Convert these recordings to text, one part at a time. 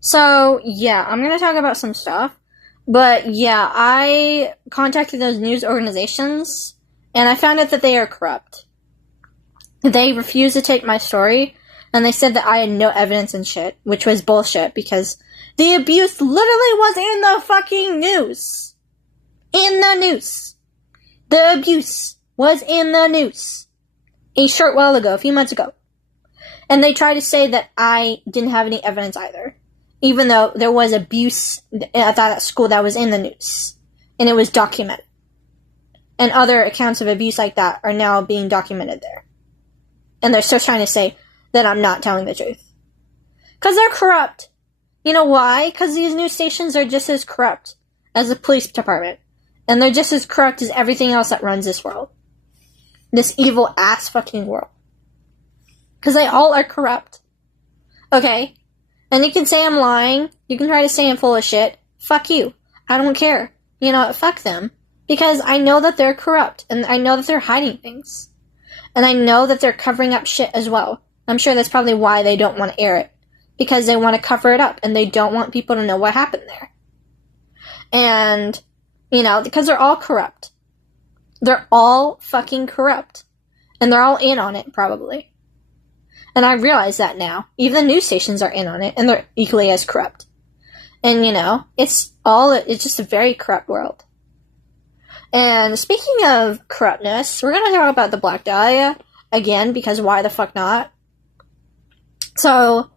So, yeah, I'm gonna talk about some stuff. But, yeah, I contacted those news organizations, and I found out that they are corrupt. They refused to take my story, and they said that I had no evidence and shit, which was bullshit, because the abuse literally was in the fucking news. In the news. The abuse was in the news. A short while ago, a few months ago. And they tried to say that I didn't have any evidence either. Even though there was abuse at that school that was in the news. And it was documented. And other accounts of abuse like that are now being documented there. And they're still trying to say that I'm not telling the truth. Because they're corrupt. You know why? Because these news stations are just as corrupt as the police department. And they're just as corrupt as everything else that runs this world. This evil ass fucking world. Because they all are corrupt. Okay? And you can say I'm lying. You can try to say I'm full of shit. Fuck you. I don't care. You know what? Fuck them. Because I know that they're corrupt. And I know that they're hiding things. And I know that they're covering up shit as well. I'm sure that's probably why they don't want to air it. Because they want to cover it up. And they don't want people to know what happened there. And, you know, because they're all corrupt. They're all fucking corrupt. And they're all in on it, probably. And I realize that now. Even the news stations are in on it, and they're equally as corrupt. And, you know, it's just a very corrupt world. And speaking of corruptness, we're going to talk about the Black Dahlia again, because why the fuck not? So,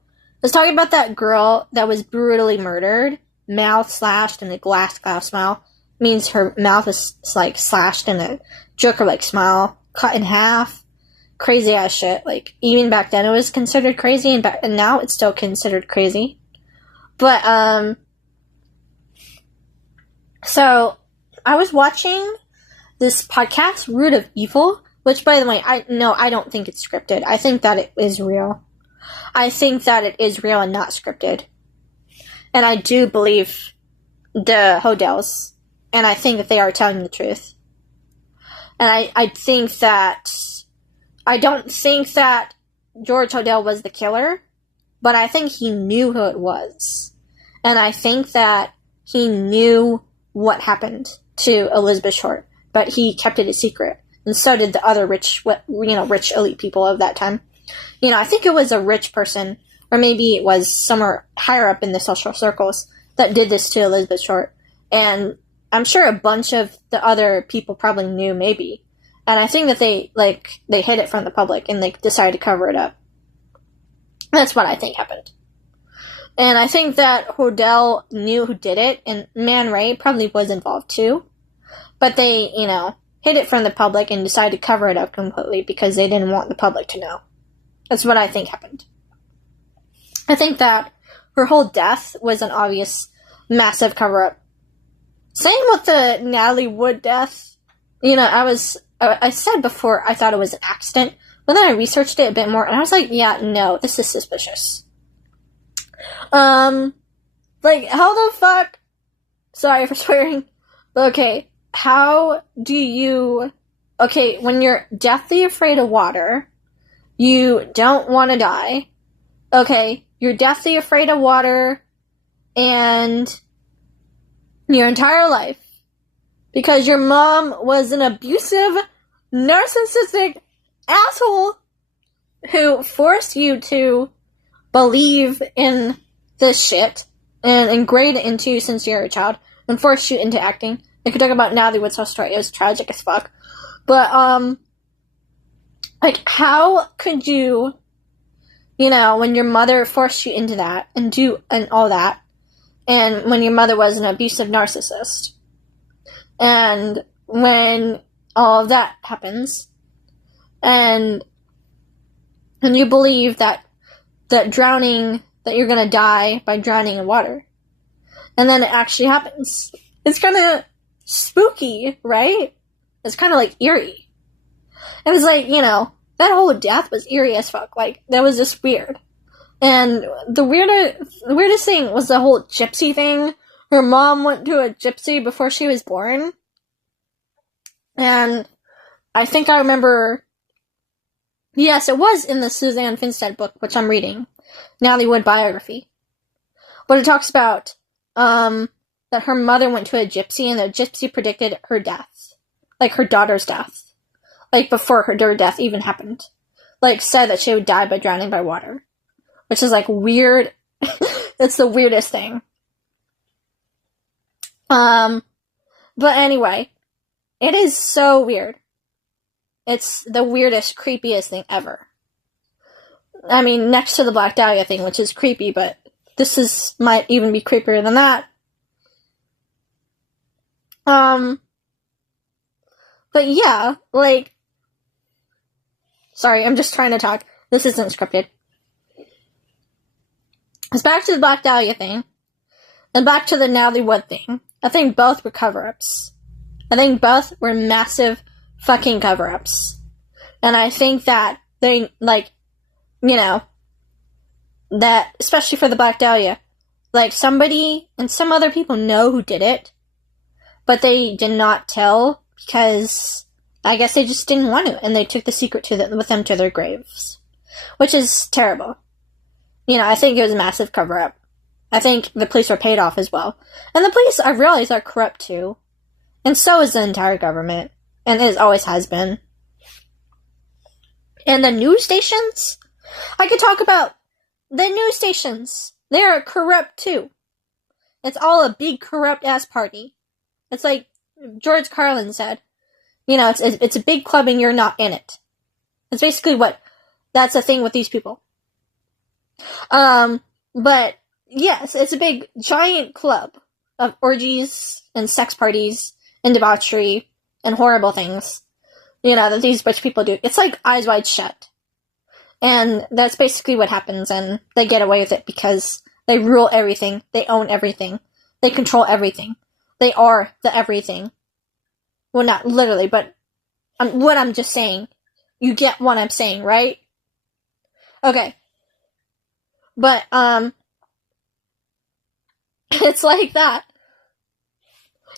let's talk about that girl that was brutally murdered, mouth slashed, and a glass smile. Means her mouth is, like, slashed in a Joker-like smile, cut in half. Crazy ass shit. Like, even back then it was considered crazy, and now it's still considered crazy. But, so, I was watching this podcast, Root of Evil, which, by the way, I don't think it's scripted. I think that it is real. I think that it is real and not scripted. And I do believe the Hodells. And I think that they are telling the truth. And I think that... I don't think that George Hodel was the killer, but I think he knew who it was. And I think that he knew what happened to Elizabeth Short, but he kept it a secret. And so did the other rich elite people of that time. You know, I think it was a rich person, or maybe it was somewhere higher up in the social circles that did this to Elizabeth Short. And I'm sure a bunch of the other people probably knew, maybe. And I think that they hid it from the public and they decided to cover it up. That's what I think happened. And I think that Hodel knew who did it, and Man Ray probably was involved too. But they, you know, hid it from the public and decided to cover it up completely because they didn't want the public to know. That's what I think happened. I think that her whole death was an obvious, massive cover-up. Same with the Natalie Wood death. You know, I said before I thought it was an accident, but then I researched it a bit more, and I was like, yeah, no, this is suspicious. Like, how the fuck? Sorry for swearing. But okay, how do you... Okay, when you're deathly afraid of water, you don't want to die. Okay, you're deathly afraid of water, and your entire life, because your mom was an abusive, narcissistic asshole who forced you to believe in this shit and ingrained it into you since you were a child and forced you into acting. I could talk about Natalie Wood's whole story. It was tragic as fuck. But, like, how could you, you know, when your mother forced you into that and all that, and when your mother was an abusive narcissist, and when all of that happens, and you believe that drowning, that you're gonna die by drowning in water, and then it actually happens. It's kind of spooky, right? It's kind of like eerie. It was like, you know, that whole death was eerie as fuck. Like, that was just weird. And the weirdest thing was the whole gypsy thing. Her mom went to a gypsy before she was born. And I think I remember... Yes, it was in the Suzanne Finstead book, which I'm reading. Natalie Wood biography. but it talks about that her mother went to a gypsy, and the gypsy predicted her death, like her daughter's death, like before her death even happened, like said that she would die by drowning by water, which is like weird. It's the weirdest thing. But anyway, it is so weird. It's the weirdest, creepiest thing ever. I mean, next to the Black Dahlia thing, which is creepy, but this might even be creepier than that. But yeah, like, sorry, I'm just trying to talk. This isn't scripted. It's back to the Black Dahlia thing, and back to the Natalie Wood thing. I think both were cover-ups. I think both were massive fucking cover-ups. And I think that they, like, you know, that, especially for the Black Dahlia, like, somebody and some other people know who did it, but they did not tell because I guess they just didn't want to, and they took the secret with them to their graves, which is terrible. You know, I think it was a massive cover-up. I think the police were paid off as well. And the police, I realize, are corrupt too. And so is the entire government. And it always has been. And the news stations? I could talk about the news stations. They are corrupt too. It's all a big corrupt-ass party. It's like George Carlin said. You know, it's a big club and you're not in it. It's basically that's the thing with these people. But yes, it's a big, giant club of orgies and sex parties and debauchery and horrible things, you know, that these rich people do. It's like Eyes Wide Shut. And that's basically what happens, and they get away with it because they rule everything, they own everything, they control everything. They are the everything. Well, not literally, but what I'm just saying. You get what I'm saying, right? Okay. But, it's like that.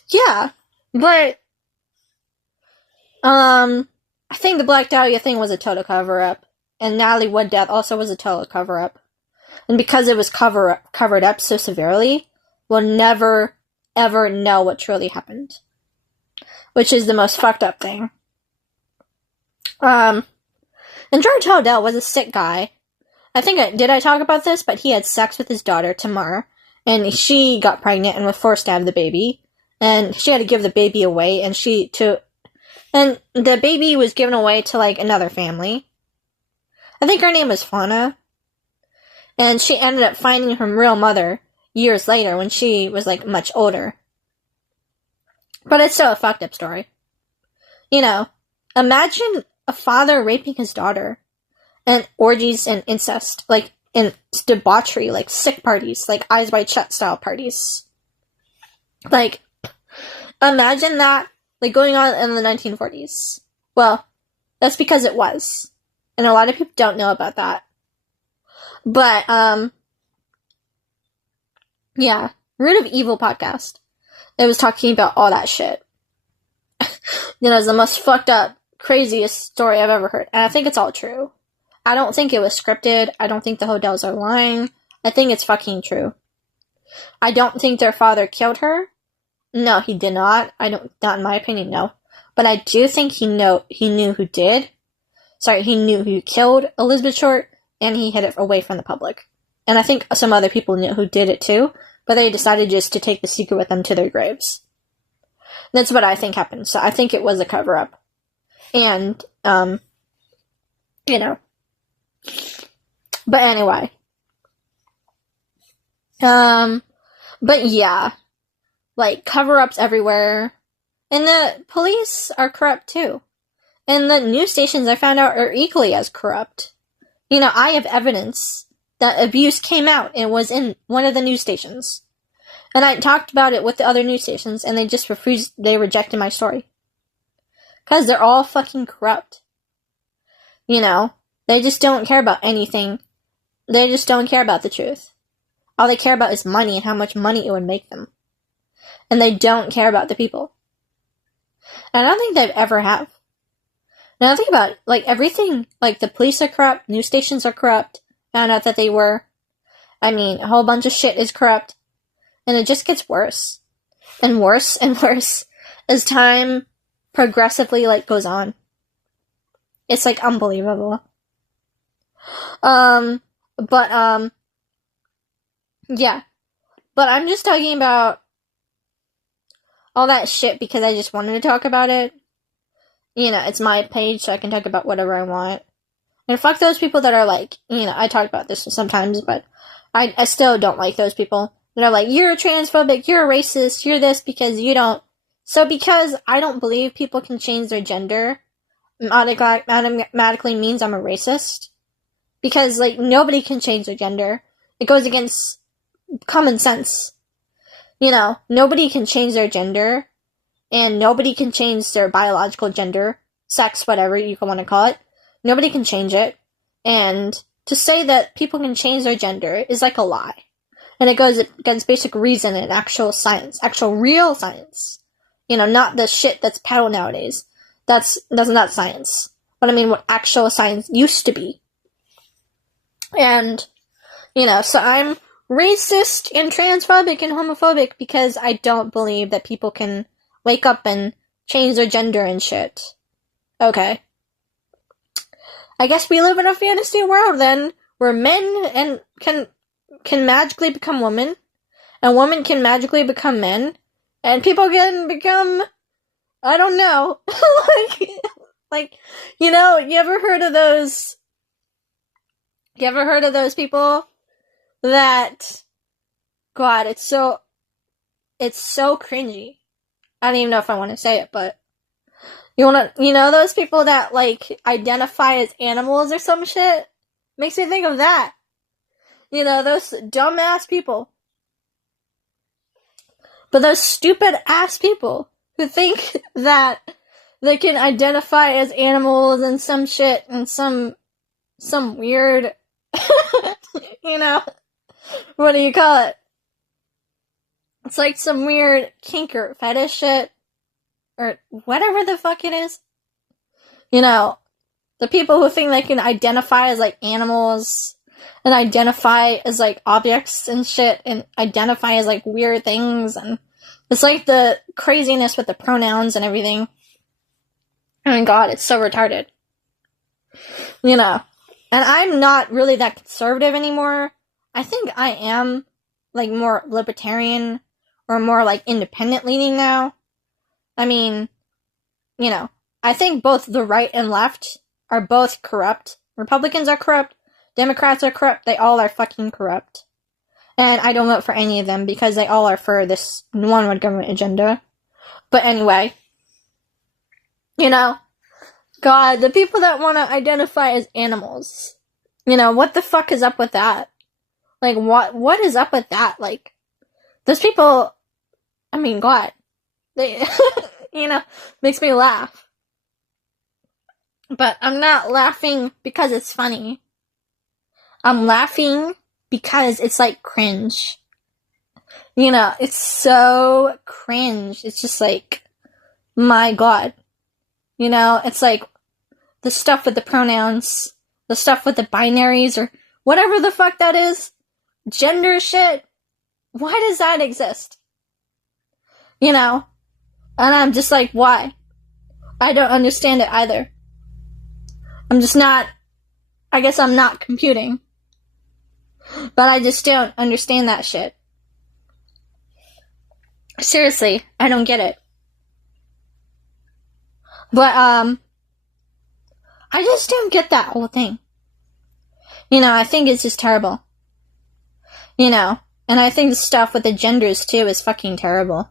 Yeah, but, I think the Black Dahlia thing was a total cover-up, and Natalie Wood death also was a total cover-up. And because it was covered up so severely, we'll never, ever know what truly happened. Which is the most fucked up thing. And George Hodel was a sick guy. Did I talk about this? But he had sex with his daughter, Tamar, and she got pregnant and was forced to have the baby, and she had to give the baby away, and the baby was given away to, like, another family. I think her name was Fauna, and she ended up finding her real mother years later when she was, like, much older. But it's still a fucked up story. You know, imagine a father raping his daughter. And orgies and incest, like, and debauchery, like, sick parties, like, Eyes Wide Shut style parties. Like, imagine that, like, going on in the 1940s. Well, that's because it was. And a lot of people don't know about that. But, yeah, Root of Evil podcast. It was talking about all that shit. You know, it's the most fucked up, craziest story I've ever heard. And I think it's all true. I don't think it was scripted. I don't think the Hodels are lying. I think it's fucking true. I don't think their father killed her. No, he did not. Not in my opinion, no. But I do think he knew who did. Sorry, he knew who killed Elizabeth Short, and he hid it away from the public. And I think some other people knew who did it too, but they decided just to take the secret with them to their graves. That's what I think happened. So I think it was a cover-up. And, you know. But anyway. But yeah. Like, cover-ups everywhere. And the police are corrupt too. And the news stations, I found out, are equally as corrupt. You know, I have evidence that abuse came out and was in one of the news stations. And I talked about it with the other news stations, and they rejected my story. Because they're all fucking corrupt. You know? They just don't care about anything. They just don't care about the truth. All they care about is money and how much money it would make them. And they don't care about the people. And I don't think they ever have. And I think about it, like, everything, like, the police are corrupt, news stations are corrupt, found out that they were. I mean, a whole bunch of shit is corrupt. And it just gets worse. And worse and worse as time progressively, like, goes on. It's, like, unbelievable. Yeah. But I'm just talking about all that shit because I just wanted to talk about it. You know, it's my page, so I can talk about whatever I want. And fuck those people that are like, you know, I talk about this sometimes, but I still don't like those people that are like, you're transphobic, you're a racist, you're this because you don't. So because I don't believe people can change their gender, automatically means I'm a racist. Because, like, nobody can change their gender. It goes against common sense. You know, nobody can change their gender, and nobody can change their biological gender, sex, whatever you want to call it. Nobody can change it. And to say that people can change their gender is like a lie. And it goes against basic reason and actual science, actual real science. You know, not the shit that's peddled nowadays. That's not science. But I mean what actual science used to be. And, you know, so I'm racist and transphobic and homophobic because I don't believe that people can wake up and change their gender and shit. Okay. I guess we live in a fantasy world then, where men and can magically become women, and women can magically become men, and people can become, I don't know, like, you know, you ever heard of those people that, God, it's so cringy. I don't even know if I want to say it, but you know those people that, like, identify as animals or some shit? Makes me think of that. You know, those dumbass people. But those stupid ass people who think that they can identify as animals and some shit and some weird, you know, what do you call it? It's like some weird kink or fetish shit, or whatever the fuck it is. You know, the people who think they can identify as, like, animals, and identify as, like, objects and shit, and identify as, like, weird things, and it's like the craziness with the pronouns and everything. Oh my god, it's so retarded. You know. And I'm not really that conservative anymore. I think I am, like, more libertarian or more, like, independent leaning now. I mean, you know, I think both the right and left are both corrupt. Republicans are corrupt. Democrats are corrupt. They all are fucking corrupt. And I don't vote for any of them because they all are for this one world government agenda. But anyway, you know, God, the people that want to identify as animals, you know, what the fuck is up with that? Like, what is up with that? Like, those people, I mean, God, they, you know, makes me laugh. But I'm not laughing because it's funny. I'm laughing because it's, like, cringe. You know, it's so cringe. It's just like, my God. You know, it's like the stuff with the pronouns, the stuff with the binaries, or whatever the fuck that is. Gender shit. Why does that exist? You know? And I'm just like, why? I don't understand it either. I'm just not, I guess I'm not computing. But I just don't understand that shit. Seriously, I don't get it. But, I just don't get that whole thing. You know, I think it's just terrible. You know, and I think the stuff with the genders, too, is fucking terrible.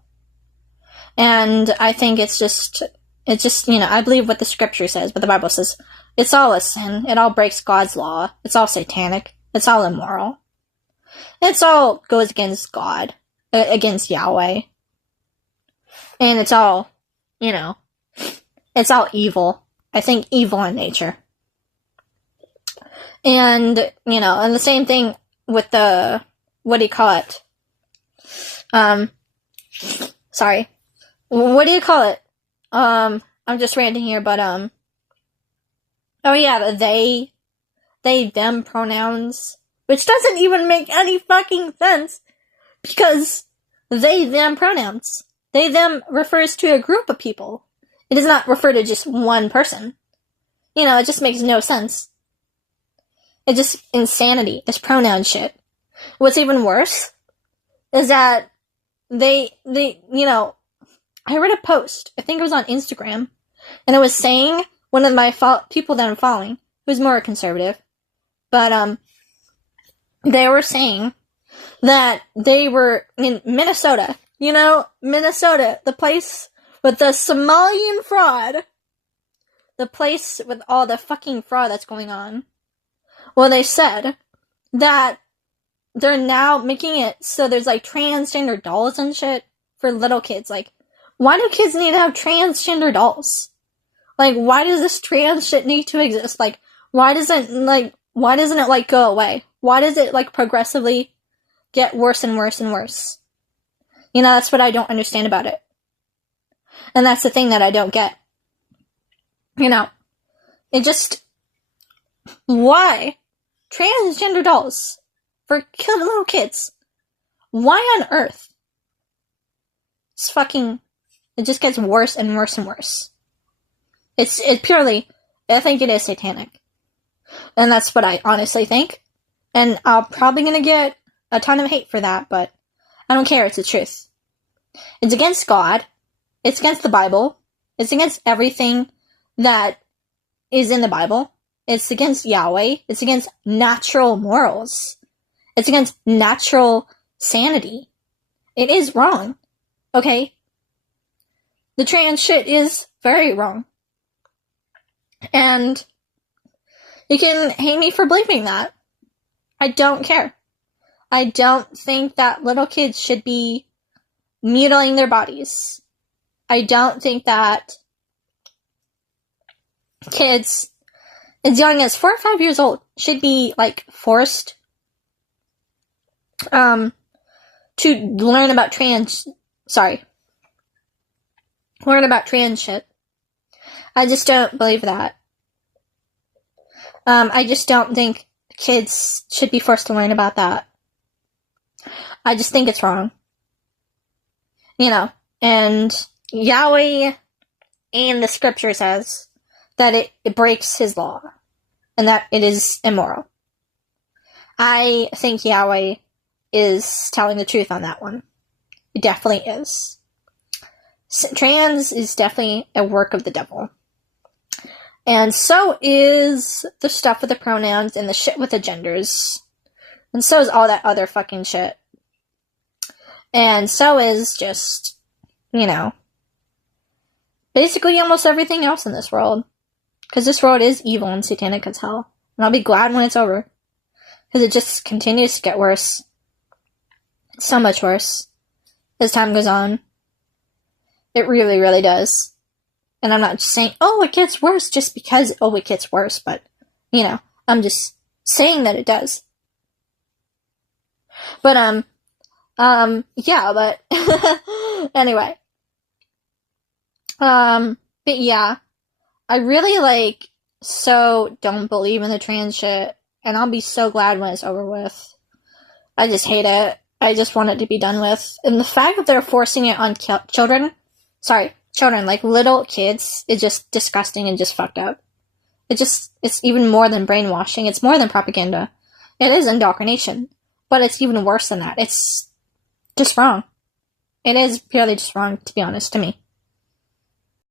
And I think it's just, you know, I believe what the scripture says, what the Bible says. It's all a sin. It all breaks God's law. It's all satanic. It's all immoral. It's all goes against God. Against Yahweh. And it's all, you know, it's all evil. I think evil in nature. And, you know, and the same thing with the, what do you call it? Sorry. What do you call it? I'm just ranting here, but, oh yeah, the they, them pronouns. which doesn't even make any fucking sense, because they, them pronouns. They, them refers to a group of people. It does not refer to just one person. You know, it just makes no sense. It's just insanity, this pronoun shit. What's even worse is that they, you know, I read a post, I think it was on Instagram, and it was saying, one of my people that I'm following, who's more conservative, but, they were saying that they were in Minnesota. You know, Minnesota, the place with the Somalian fraud. The place with all the fucking fraud that's going on. Well, they said that they're now making it so there's like transgender dolls and shit for little kids. Like, why do kids need to have transgender dolls? Like, why does this trans shit need to exist? Like, why doesn't it like go away? Why does it like progressively get worse and worse and worse? You know, that's what I don't understand about it. And that's the thing that I don't get. You know, it just, why? Transgender dolls for little kids. Why on earth? It's fucking, it just gets worse and worse and worse. It's purely, I think it is satanic. And that's what I honestly think. And I'm probably gonna get a ton of hate for that, but I don't care, it's the truth. It's against God. It's against the Bible. It's against everything that is in the Bible. It's against Yahweh. It's against natural morals. It's against natural sanity. It is wrong. Okay? The trans shit is very wrong. And you can hate me for believing that. I don't care. I don't think that little kids should be mutilating their bodies. I don't think that kids as young as 4 or 5 years old should be, like, forced to learn about trans shit. I just don't believe that. I just don't think kids should be forced to learn about that. I just think it's wrong. You know, and Yahweh and the scripture says that it breaks his law and that it is immoral. I think Yahweh is telling the truth on that one. It definitely is. Trans is definitely a work of the devil. And so is the stuff with the pronouns and the shit with the genders. And so is all that other fucking shit. And so is just, you know, basically almost everything else in this world. Because this world is evil and satanic as hell. And I'll be glad when it's over. Because it just continues to get worse. So much worse. As time goes on. It really, really does. And I'm not just saying, oh, it gets worse just because, oh, it gets worse. But, you know, I'm just saying that it does. But, yeah, but, anyway. But yeah. I really, so don't believe in the trans shit. And I'll be so glad when it's over with. I just hate it. I just want it to be done with. And the fact that they're forcing it on children, like little kids, is just disgusting and just fucked up. It's even more than brainwashing. It's more than propaganda. It is indoctrination. But it's even worse than that. It's just wrong. It is purely just wrong, to be honest, to me.